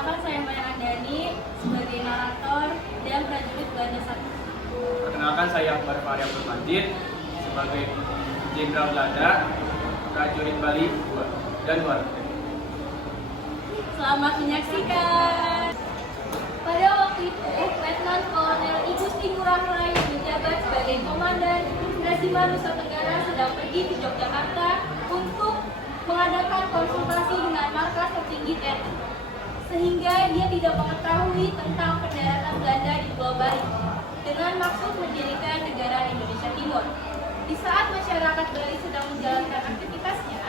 Perkenalkan, saya Maya Andani sebagai narator dan prajurit Belanda 1. Perkenalkan, saya Akbar Fahri Abdul Majid sebagai Jenderal Belanda, prajurit Bali 2 dan 2. Selamat menyaksikan. Pada waktu itu, Letnan Kolonel I Gusti Ngurah Rai yang menjabat sebagai Komandan Resimen Nusa Tenggara sedang pergi ke Yogyakarta untuk mengadakan konsultasi dengan markas tertinggi TNI, sehingga dia tidak mengetahui tentang pendaratan Belanda di Pulau Bali dengan maksud mendirikan negara Indonesia Timur. Di saat masyarakat Bali sedang menjalankan aktivitasnya,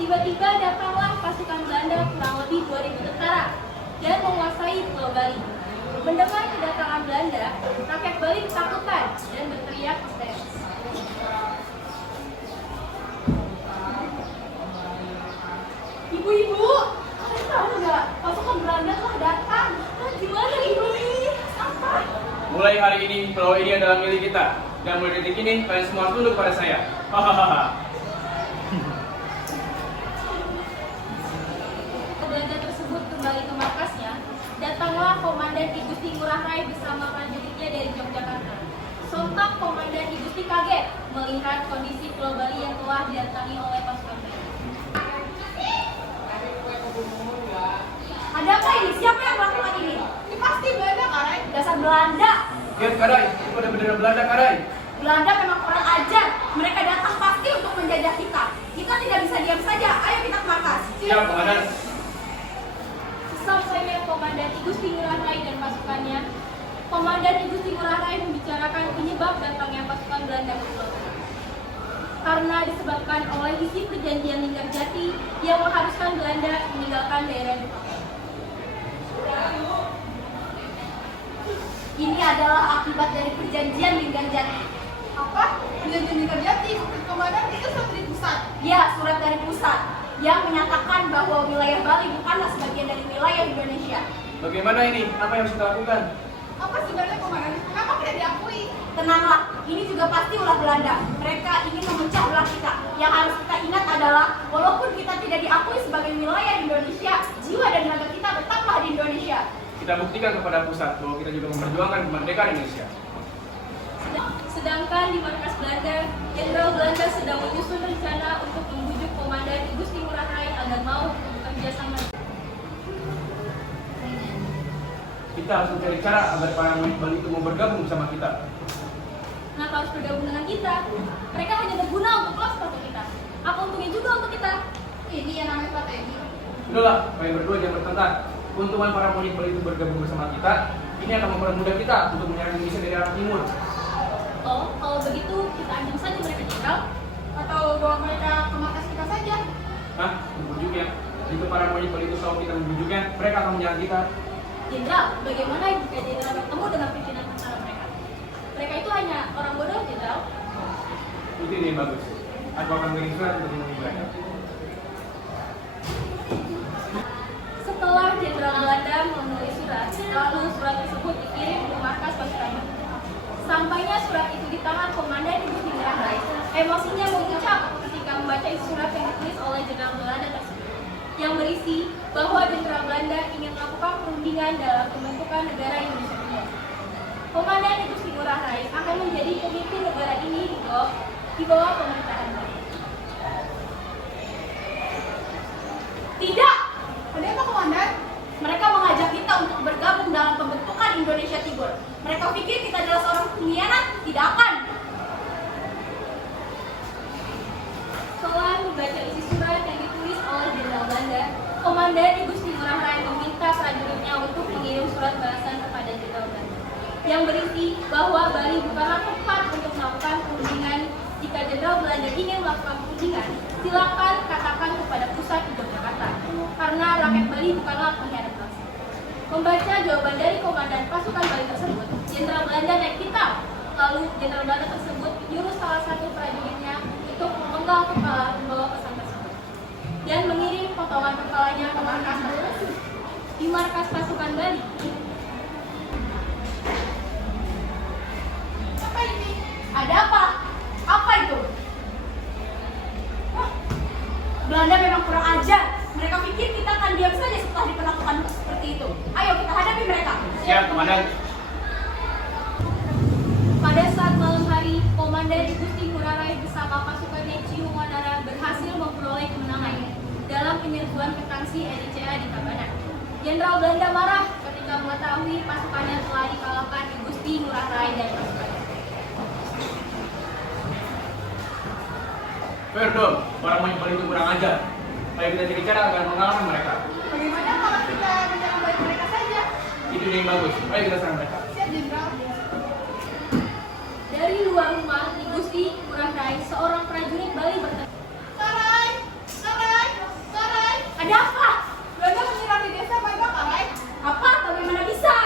tiba-tiba datanglah pasukan Belanda kurang lebih 2.000 tentara dan menguasai Pulau Bali. Mendengar kedatangan Belanda, rakyat Bali ketakutan dan berteriak histeris. Ibu-ibu, kalian tahu nggak? Pasukan Belanda telah datang. Gimana ibu ini? Sampai. Mulai hari ini, pulau ini adalah milik kita. Dan mulai detik ini, kalian semua harus tunduk pada saya. Hahaha. Belanda tersebut kembali ke markasnya. Datanglah Komandan I Gusti Ngurah Rai bersama prajuritnya dari Yogyakarta. Sontak Komandan I Gusti kaget melihat kondisi Pulau Bali yang telah didatangi oleh pasukan Belanda. Ada apa ini? Siapa yang melakukan ini? Ini pasti Belanda, Karai. Dasar Belanda. Lihat Karai, itu benar-benar Belanda Karai. Belanda memang kurang ajar. Mereka datang pasti untuk menjajah kita. Kita tidak bisa diam saja. Ayo kita ke markas. Siap, Komandan. Sesampainya Komandan I Gusti Ngurah Rai dan pasukannya, Komandan I Gusti Ngurah Rai membicarakan penyebab datangnya pasukan Belanda ke Pulau Bali. Karena disebabkan oleh isi perjanjian Linggarjati yang mengharuskan Belanda meninggalkan daerah Jepang. Ini adalah akibat dari perjanjian Linggarjati. Apa? Perjanjian Linggarjati, Komandan, itu surat dari pusat. Ya, surat dari pusat yang menyatakan bahwa wilayah Bali bukanlah sebagian dari wilayah Indonesia. Bagaimana ini? Apa yang harus kita lakukan? Apa sebenarnya Komandan? Kenapa tidak diakui? Tenanglah, ini juga pasti ulah Belanda. Mereka ingin memecah belah kita. Yang harus kita ingat adalah, walaupun kita tidak diakui sebagai wilayah Indonesia, jiwa dan raga kita tetaplah di Indonesia. Kita buktikan kepada pusat bahwa kita juga memperjuangkan kemerdekaan Indonesia. Sedangkan di markas Belanda, Jenderal Belanda sedang menyusun rencana untuk membujuk Komandan I Gusti Ngurah Rai agar mau bekerja sama. Kita harus mencari cara agar para murid Bali itu mau bergabung bersama kita. Kenapa harus bergabung dengan kita? Mereka hanya berguna untuk kelas untuk kita. Apa untungnya juga untuk kita? Ini yang namanya strategi. Sudahlah, kalian berdua jangan bertengkar. Keuntungan para murid Bali itu bergabung bersama kita, ini akan mempermudah kita untuk menyerang Indonesia dari arah timur. Oh, kalau begitu kita ancam saja mereka, Jenderal. Atau bawa mereka ke markas kita saja. Hah? Membujuknya? Jika para murid Bali itu tahu kita membujuknya, mereka akan menyerang kita. Jenderal, bagaimana jika Jenderal bertemu dengan pimpinan tentara mereka? Mereka itu hanya orang bodoh, Jenderal. Itu ide yang bagus. Aku akan mengirim surat untuk menemui mereka. Setelah Jenderal Belanda menulis surat, lalu surat tersebut dikirim ke markas pasukannya. Sampainya surat itu di tangan Komandan I Gusti Ngurah Rai, emosinya memuncak ketika membaca isi surat yang ditulis oleh Jenderal Belanda tersebut, yang berisi bahwa Jenderal Belanda ingin melakukan perundingan dalam pembentukan negara Indonesia Timur. Komandan I Gusti Ngurah Rai akan menjadi pemimpin negara ini di bawah pemerintahan Belanda. Tidak! Ada apa Komandan? Mereka mengajak kita untuk bergabung dalam pembentukan Indonesia Timur. Mereka pikir kita adalah seorang pengkhianat? Tidak akan. Setelah membaca isi surat yang ditulis oleh Jenderal Belanda, Komandan I Gusti Ngurah Rai meminta prajuritnya untuk mengirim surat balasan kepada Jenderal Belanda yang berisi bahwa Bali bukanlah tempat untuk melakukan perundingan. Jika Jenderal Belanda ingin melakukan perundingan, silakan katakan kepada pusat di Yogyakarta, karena rakyat Bali bukanlah pengkhianat bangsa. Membaca jawaban dari komandan pasukan Bali tersebut, Jenderal Belanda naik pitam. Lalu Jenderal Belanda tersebut menyuruh salah satu prajuritnya untuk memenggal kepala pembawa pesan tersebut dan mengirim potongan kepalanya ke markas pasukan. Di markas pasukan Bali, Apa ini? Ada apa? Apa itu? Belanda memang kurang ajar. Mereka pikir kita akan diam saja setelah diperlakukan seperti itu. itu. Ayo kita hadapi mereka. Siap, Komandan. Pada saat malam hari, Komandan Igusti Ngurah Rai bersama pasukannya Ciu Wanara berhasil memperoleh kemenangan dalam penyerbuan ke Tangsi RICA di Tabanan. Jenderal Belanda marah ketika mengetahui pasukannya telah dikalahkan Igusti Ngurah Rai dan pasukannya. Perdom, orang menyebal itu kurang ajar. Ayo kita cari cara agar mengalahkan mereka. Bagaimana kalau kita menyerang balik mereka saja? Itu yang bagus. Ayo kita serang mereka. Siap, Jenderal. Dari luar rumah, Igusti Ngurah Rai, seorang prajurit Bali bertanya, Karai! Karai! Karai! Ada apa? Belanda menyerang di desa Baga, Karai. Apa? Bagaimana bisa?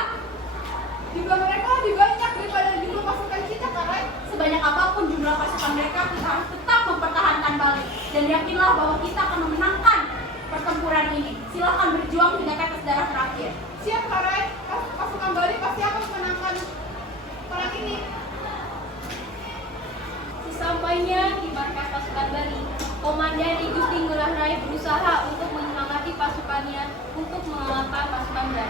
Jumlah mereka lebih banyak daripada jumlah pasukan kita, Karai. Sebanyak apapun jumlah pasukan mereka, kita harus tetap mempertahankan Bali. Dan yakinlah bahwa kita akan memenangkan pertempuran ini. Silakan berjuang hingga tetes darah terakhir. Siap, Karai. Pasukan Bali pasti akan memenangkan perang ini. sesampainya di markas pasukan Bali, Komandan Igusti Ngurah Rai berusaha untuk menyemangati pasukannya untuk mengalahkan pasukan Belanda.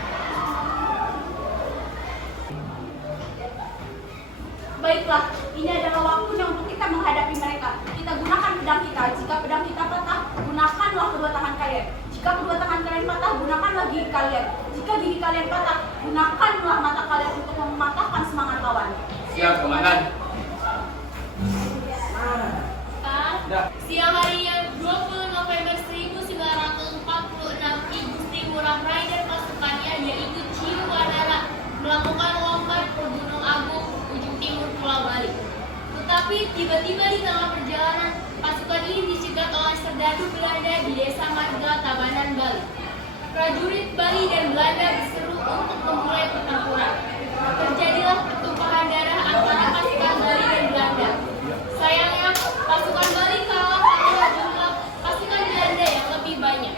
Baiklah, ini adalah waktunya untuk kita menghadapi mereka. Kita gunakan pedang kita. Jika pedang kita patah, gunakanlah kedua tangan kalian. Jika kedua tangan kalian patah, gunakanlah gigi kalian. Jika gigi kalian patah, gunakanlah mata kalian untuk mematahkan semangat lawan. Siap, Komandan. Siang hari yang 20 November 1946, Igusti Ngurah Rai dan pasukannya yaitu Ciu Wanara melakukan lompat ke Gunung Agung, ujung timur Pulau Bali. Tetapi tiba-tiba di tengah perjalanan, pasukan ini dicegat oleh serdadu Belanda di desa Marga, Tabanan, Bali. Prajurit Bali dan Belanda berseru untuk memulai pertempuran. Terjadilah pertumpahan darah antara pasukan Bali dan Belanda. Sayangnya, pasukan Bali kalah karena jumlah pasukan Belanda yang lebih banyak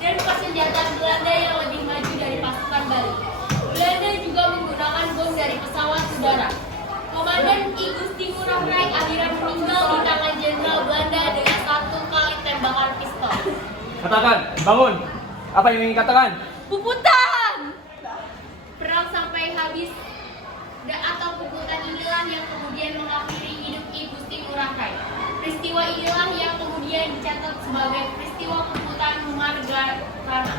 dan persenjataan Belanda yang lebih maju dari pasukan Bali. Belanda juga menggunakan bom dari pesawat udara. Komandan Igusti Ngurah Rai akhirnya meninggal di tangan Jenderal Belanda dengan 1 kali tembakan pistol. Katakan, bangun. Apa yang ingin katakan? Puputan! Perang sampai habis atau puputan inilah yang kemudian mengakhiri hidup Igusti Ngurah Rai. Peristiwa inilah yang kemudian dicatat sebagai peristiwa puputan Margarana.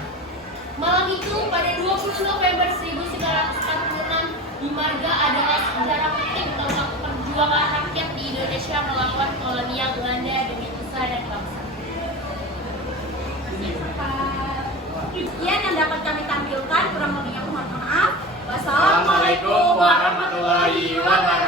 Malam itu pada 20 November 1946 di Marga adalah sejarah penting tentang perjuangan rakyat di Indonesia melawan kolonial Belanda demi nusa dan bangsa. Sekian yang dapat kami tampilkan, kurang lebihnya mohon maaf. Assalamualaikum warahmatullahi wabarakatuh.